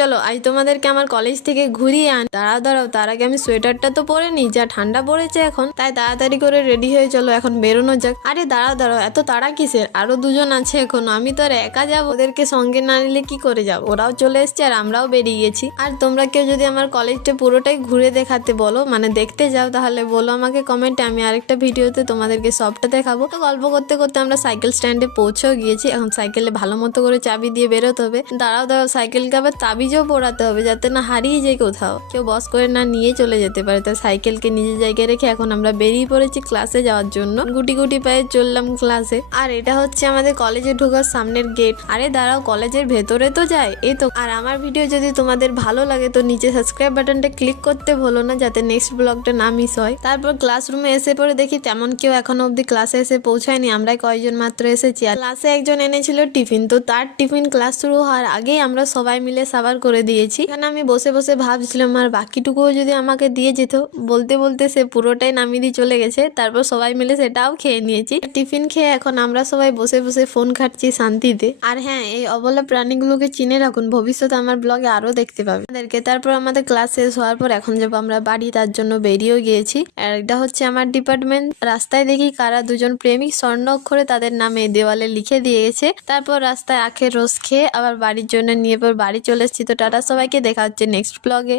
চলো আজ তোমাদেরকে আমার কলেজ থেকে ঘুরিয়ে আন। দাঁড়াও তার আগে আমি সোয়েটারটা তো পরে নি, যা ঠান্ডা পড়েছে এখন, তাই তাড়াতাড়ি করে রেডি হয়ে চলো এখন বেরোনো যাক। আরে দাঁড়াও এত তাড়া কিসের, আরো দুজন আছে এখনো, আমি তো আর একা যাবো, ওদেরকে সঙ্গে না নিলে কি করে যাবো, ওরাও চলে এসছে আর আমরাও বেরিয়ে গেছি। আর তোমরা কেউ যদি আমার কলেজটা পুরোটাই ঘুরে দেখাতে বলো, মানে দেখতে যাও, তাহলে বলো আমাকে কমেন্টে, আমি আরেকটা ভিডিওতে তোমাদেরকে সবটা দেখাবো। তো গল্প করতে করতে আমরা সাইকেল স্ট্যান্ডে পৌঁছেও গিয়েছি। এখন সাইকেলে ভালো মতো করে চাবি দিয়ে বেরোতে হবে। দাঁড়াও সাইকেলকে আবার তাবিজও পড়াতে হবে যাতে না হারিয়ে যায়, কোথাও কেউ বস করে না নিয়ে চলে যেতে পারে। তাই সাইকেলকে নিজের জায়গায় রেখে এখন আমরা বেরিয়ে পড়েছি ক্লাসে যাওয়ার জন্য। গুটি গুটি পায়ে চললাম ক্লাসে। আর এটা হচ্ছে আমাদের কলেজে ঢোকার সামনের গেট। আরে দাঁড়াও, কলেজের ভেতরে তো যায় এই তো। আর আমার ভিডিও যদি তোমাদের ভালো লাগে তো নিচে সাবস্ক্রাইব বাটনটা ক্লিক করতে ভুলো না, যাতে নেক্সট ব্লগটা না মিস হয়। তারপর ক্লাসরুমে এসে পরে দেখি তেমন কেউ এখনো অব্দি ক্লাসে এসে পৌঁছায়নি, আমরাই কয়েকজন মাত্র এসেছি। আর ক্লাসে একজন এনেছিল টিফিন, তো তার টিফিন ক্লাস শুরু হওয়ার আগেই আমরা সবাই মিলে সাবার করে দিয়েছি। এখানে আমি বসে বসে ভাবছিলাম আর বাকিটুকুও যদি আমাকে দিয়ে যেত, বলতে বলতে সে পুরোটাই নামিয়ে দিয়ে চলে গেছে। তারপর সবাই মিলে সেটাও খেয়ে নিয়েছি। টিফিন খেয়ে এখন আমরা সবাই বসে বসে ফোন ঘাটছি শান্তিতে। আর হ্যাঁ, এই অবলা প্রাণীগুলোকে চিনে রাখুন, ভবিষ্যতে আমার ব্লগে আরো দেখতে পাবে তাদেরকে। তারপর আমাদের ক্লাস শেষ হওয়ার পর এখন যাবো আমরা বাড়ি, তার জন্য বেরিয়েও গিয়েছি। আর এটা হচ্ছে আমার ডিপার্টমেন্ট। রাস্তায় দেখি কারা দুজন প্রেমিক স্বর্ণ অক্ষরে তাদের নামে দেওয়ালে লিখে দিয়ে গেছে। তারপর রাস্তায় আখের রস খেয়ে আবার বাড়ির জন্য নিয়ে পর বাড়ি চলে এসেছি। তো টাটা সবাইকে, দেখা হচ্ছে নেক্সট ব্লগে।